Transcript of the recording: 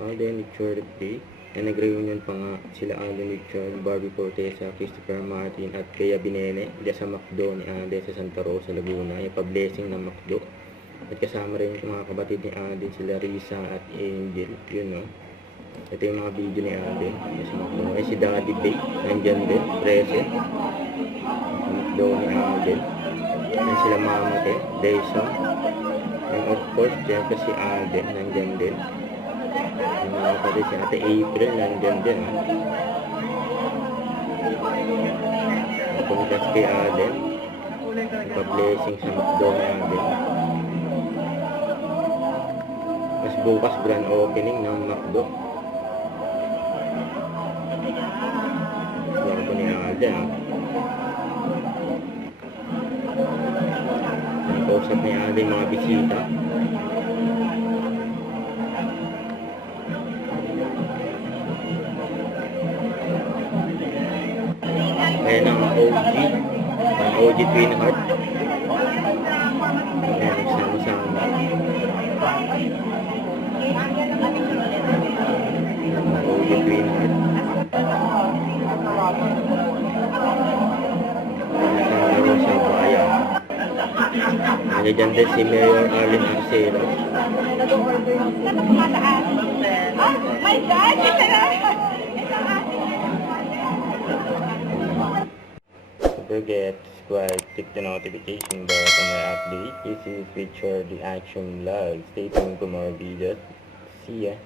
Alden, Richard Day, na nag-reunion pa nga sila Alden, Richard, Barbie Fortesa, Christopher Martin at Kaya Binene diya sa McDo ni Alden sa Santa Rosa, Laguna, yung pa-blessing ng McDo. At kasama rin yung mga kapatid ni Alden, sila Risa at Angel, yun no. Ito yung mga video ni Alden sa McDo. Ay si Daddy Bay, nandyan din, present sa McDo ni Alden. Yan sila Mama Te, Dayson. And of course, syempre si Alden, nandyan din. Yung mga kapatid si Ate April, nandyan din. Congrats kay Alden. Nagpa-blessing sa McDo ni Alden. Mas bukas grand opening ng McDo. Yan po ni Alden. Nakausap ni Alden mga bisita. Ayan ang OG Twin Heart. Ayan, nagsama-sama. OG Twin Heart. Nasama sa bayan. Nandiyan din si Mayor Arlene Arcelo. My God! Don't forget to subscribe, click the notification bell for my update. This is Richard the Action Vlog. Stay tuned for more videos. See ya!